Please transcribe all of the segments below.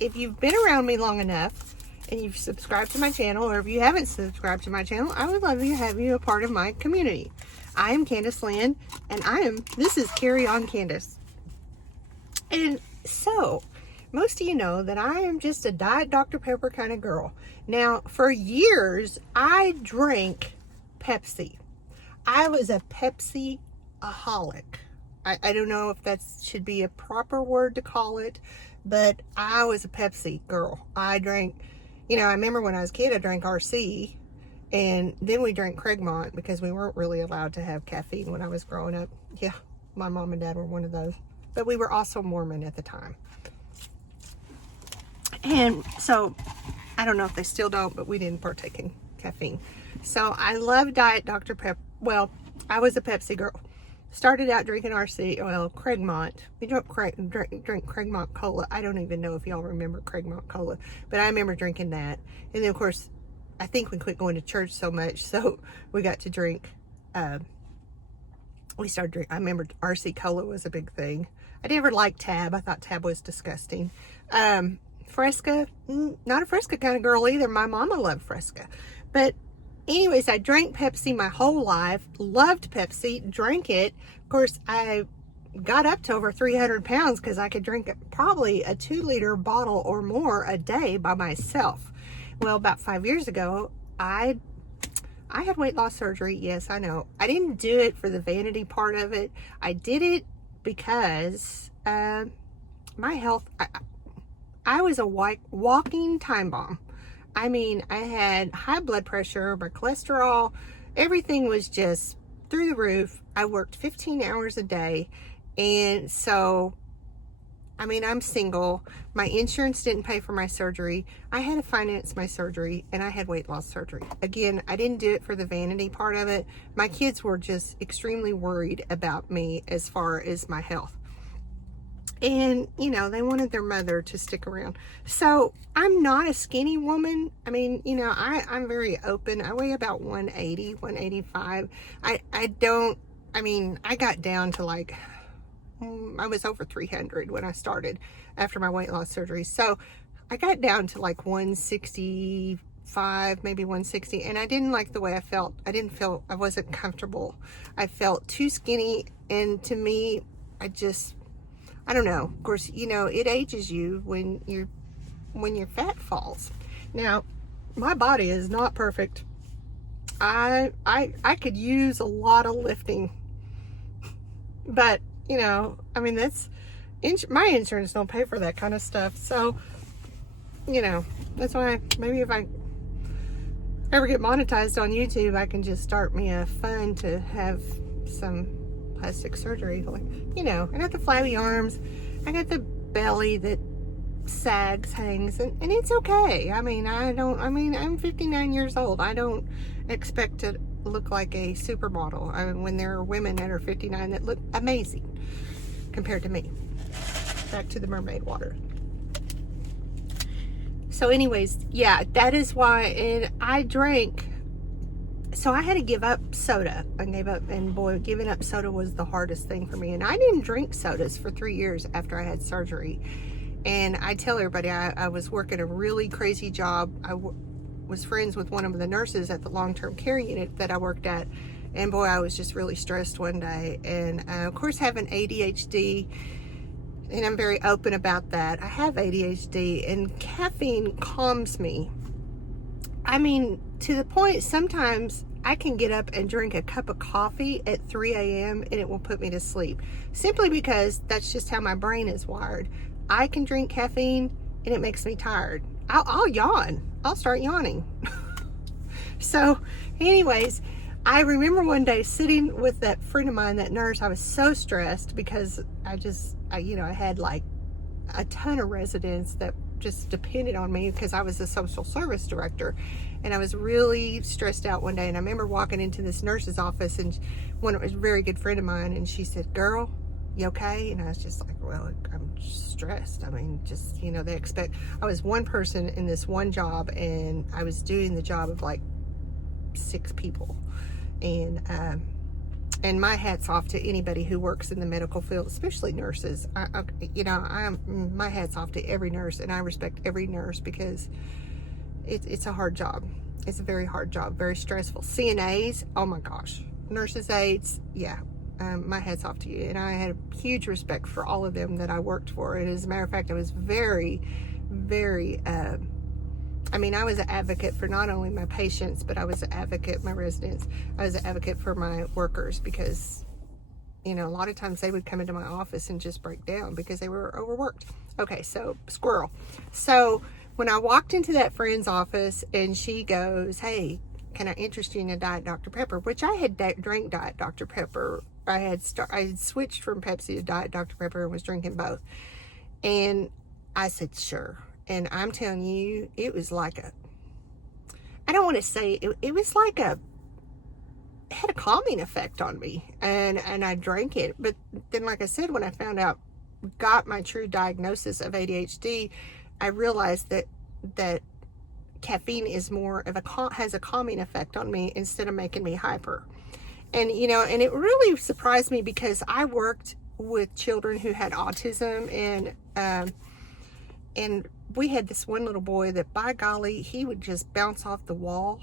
if you've been around me long enough and you've subscribed to my channel, or if you haven't subscribed to my channel, I would love to have you a part of my community. I am Candace Lynn, and this is Carry On Candace. And so, most of you know that I am just a Diet Dr. Pepper kind of girl. Now, for years, I drank Pepsi. I was a Pepsi-aholic. I don't know if that should be a proper word to call it, but I was a Pepsi girl. I drank, I remember when I was a kid, I drank RC, and then we drank Craigmont because we weren't really allowed to have caffeine when I was growing up. Yeah, my mom and dad were one of those. But we were also Mormon at the time. And so, I don't know if they still don't, but we didn't partake in caffeine. So, I love Diet Dr. Pepper. Well, I was a Pepsi girl. Started out drinking RC, Craigmont. We drink Craigmont Cola. I don't even know if y'all remember Craigmont Cola, but I remember drinking that. And then, of course, I think we quit going to church so much, so we got to drink, I remember RC Cola was a big thing. I never liked Tab. I thought Tab was disgusting. Fresca, not a Fresca kind of girl either. My mama loved Fresca. But anyways, I drank Pepsi my whole life, loved Pepsi, drank it. Of course, I got up to over 300 pounds because I could drink probably a 2-liter bottle or more a day by myself. Well, about 5 years ago, I had weight loss surgery. Yes, I know. I didn't do it for the vanity part of it. I did it because my health, I was a walking time bomb. I mean, I had high blood pressure, my cholesterol, everything was just through the roof. I worked 15 hours a day. And so, I'm single. My insurance didn't pay for my surgery. I had to finance my surgery, and I had weight loss surgery. Again, I didn't do it for the vanity part of it. My kids were just extremely worried about me as far as my health. And, they wanted their mother to stick around. So, I'm not a skinny woman. I'm very open. I weigh about 180, 185. I got down to I was over 300 when I started after my weight loss surgery. So, I got down to 165, maybe 160. And I didn't like the way I felt. I wasn't comfortable. I felt too skinny. And to me, I don't know. Of course, it ages you when your fat falls. Now, my body is not perfect. I could use a lot of lifting, but that's my insurance don't pay for that kind of stuff. So, that's why maybe if I ever get monetized on YouTube, I can just start me a fund to have some plastic surgery. I got the flabby arms, I got the belly that sags, hangs, and it's okay. I'm 59 years old. I don't expect to look like a supermodel. When there are women that are 59 that look amazing compared to me. Back to the mermaid water. So anyways, yeah, that is why. And I drank, so I had to give up soda. And boy, giving up soda was the hardest thing for me. And I didn't drink sodas for 3 years after I had surgery. And I tell everybody, I was working a really crazy job. I was friends with one of the nurses at the long-term care unit that I worked at. And boy, I was just really stressed one day. And of course, having ADHD, and I'm very open about that. I have ADHD, and caffeine calms me. To the point, sometimes I can get up and drink a cup of coffee at 3 a.m. and it will put me to sleep. Simply because that's just how my brain is wired. I can drink caffeine and it makes me tired. I'll yawn. I'll start yawning. So, anyways, I remember one day sitting with that friend of mine, that nurse. I was so stressed because I had a ton of residents that just depended on me because I was a social service director, and I was really stressed out one day. And I remember walking into this nurse's office, and one was a very good friend of mine, and she said, "Girl, you okay?" And I was just like, well, I'm stressed. They expect, I was one person in this one job, and I was doing the job of 6 people. And And my hat's off to anybody who works in the medical field, especially nurses. My hat's off to every nurse, and I respect every nurse because it's a hard job. It's a very hard job, very stressful. CNAs, oh my gosh. Nurses' aides, yeah. My hat's off to you. And I had a huge respect for all of them that I worked for. And as a matter of fact, I was very, very, I was an advocate for not only my patients, but I was an advocate, my residents. I was an advocate for my workers because, a lot of times they would come into my office and just break down because they were overworked. Okay, so squirrel. So when I walked into that friend's office and she goes, hey, can I interest you in a Diet Dr. Pepper? Which I had drank Diet Dr. Pepper. I had switched from Pepsi to Diet Dr. Pepper and was drinking both. And I said, sure. And I'm telling you, it was like I don't want to say, it was like it had a calming effect on me. And I drank it. But then, like I said, when I got my true diagnosis of ADHD, I realized that caffeine is more of has a calming effect on me instead of making me hyper. And, and it really surprised me because I worked with children who had autism, and we had this one little boy that, by golly, he would just bounce off the wall,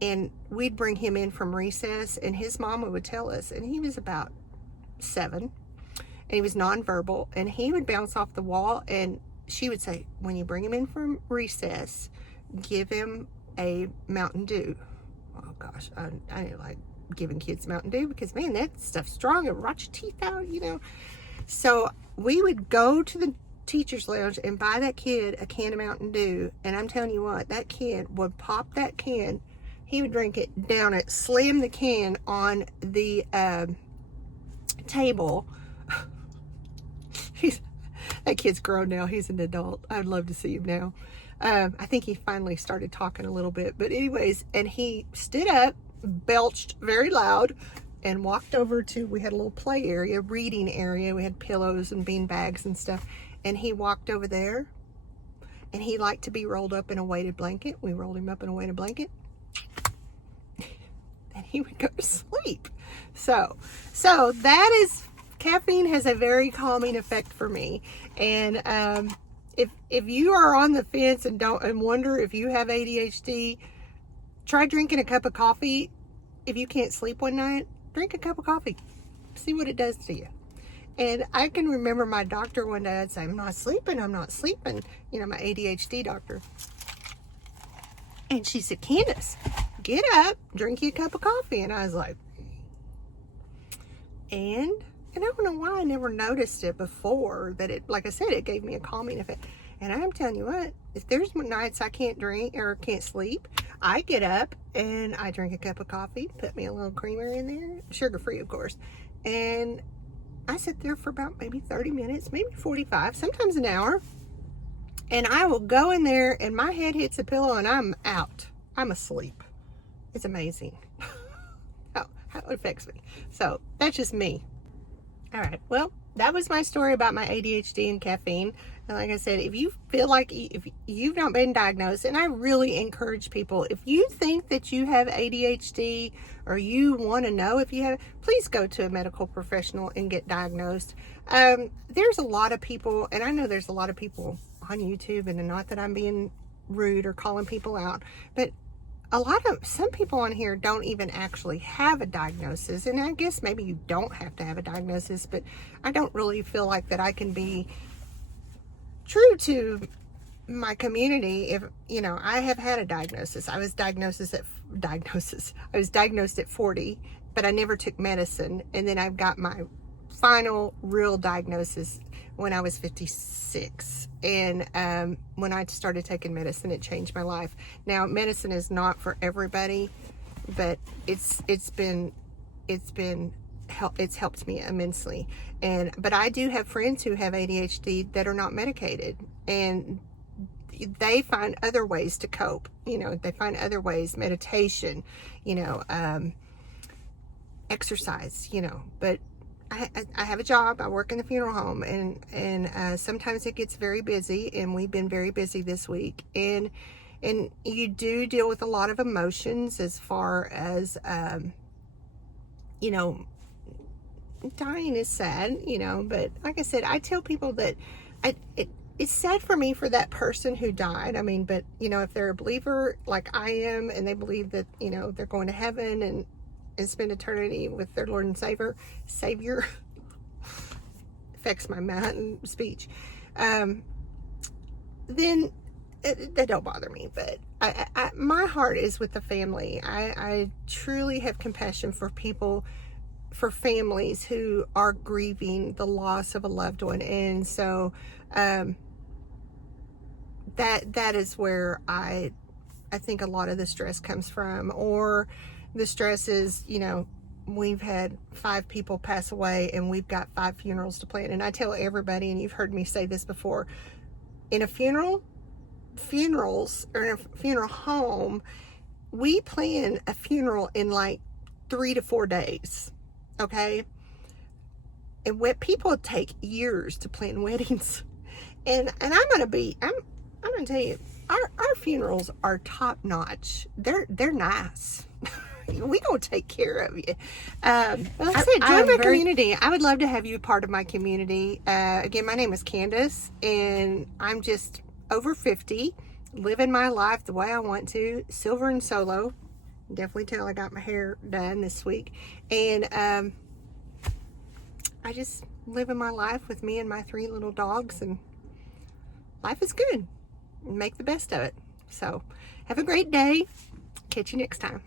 and we'd bring him in from recess, and his mama would tell us, and he was about 7, and he was nonverbal, and he would bounce off the wall, and she would say, when you bring him in from recess, give him a Mountain Dew. Oh gosh, I didn't like giving kids Mountain Dew because, man, that stuff's strong and rot your teeth out, So we would go to the teacher's lounge and buy that kid a can of Mountain Dew, and I'm telling you what, that kid would pop that can, he would drink it, down it, slam the can on the table. That kid's grown now. He's an adult. I'd love to see him now. I think he finally started talking a little bit. But anyways, and he stood up, belched very loud, and walked over to, we had a little play area, reading area. We had pillows and bean bags and stuff. And he walked over there, and he liked to be rolled up in a weighted blanket. We rolled him up in a weighted blanket, and he would go to sleep. So that is, caffeine has a very calming effect for me. And if you are on the fence and wonder if you have ADHD, try drinking a cup of coffee. If you can't sleep one night, drink a cup of coffee. See what it does to you. And I can remember my doctor one day, I'd say, I'm not sleeping. My ADHD doctor. And she said, Candace, get up, drink you a cup of coffee. And I was like, and I don't know why I never noticed it before, that it, like I said, it gave me a calming effect. And I'm telling you what, if there's nights I can't drink or can't sleep, I get up and I drink a cup of coffee, put me a little creamer in there, sugar-free, of course, and I sit there for about maybe 30 minutes, maybe 45, sometimes an hour, and I will go in there and my head hits a pillow and I'm out. I'm asleep. It's amazing how it affects me. So that's just me. All right, well, that was my story about my ADHD and caffeine. And like I said, if you feel like if you've not been diagnosed, and I really encourage people, if you think that you have ADHD or you want to know if you have, please go to a medical professional and get diagnosed. There's a lot of people, and I know there's a lot of people on YouTube, and not that I'm being rude or calling people out, but some people on here don't even actually have a diagnosis. And I guess maybe you don't have to have a diagnosis, but I don't really feel like that I can be true to my community if, I have had a diagnosis. I was diagnosed at 40, but I never took medicine. And then I've got my final real diagnosis when I was 56. And when I started taking medicine, it changed my life. Now, medicine is not for everybody, but it's helped me immensely. But I do have friends who have ADHD that are not medicated, and they find other ways to cope. They find other ways, meditation, exercise, but I have a job. I work in the funeral home, and sometimes it gets very busy, and we've been very busy this week. And you do deal with a lot of emotions as far as, you know, dying is sad, you know, but like I said, I tell people that it's sad for me for that person who died. I mean, but, you know, if they're a believer like I am, and they believe that, you know, they're going to heaven and spend eternity with their Lord and Savior, affects my mouth and speech, then they don't bother me. But my heart is with the family. I truly have compassion for people, for families who are grieving the loss of a loved one. And so that is where I think a lot of the stress comes from. Or the stress is, you know, we've had 5 people pass away and we've got 5 funerals to plan. And I tell everybody, and you've heard me say this before, in a funerals, or in a funeral home, we plan a funeral in like 3 to 4 days. Okay? And people take years to plan weddings. And I'm gonna tell you, our funerals are top notch. They're nice. We gonna take care of you. Like I said, join my community. I would love to have you part of my community. Again, my name is Candace, and I'm just over 50, living my life the way I want to, silver and solo. Definitely tell I got my hair done this week, and I just living my life with me and my 3 little dogs, and life is good. Make the best of it. So have a great day. Catch you next time.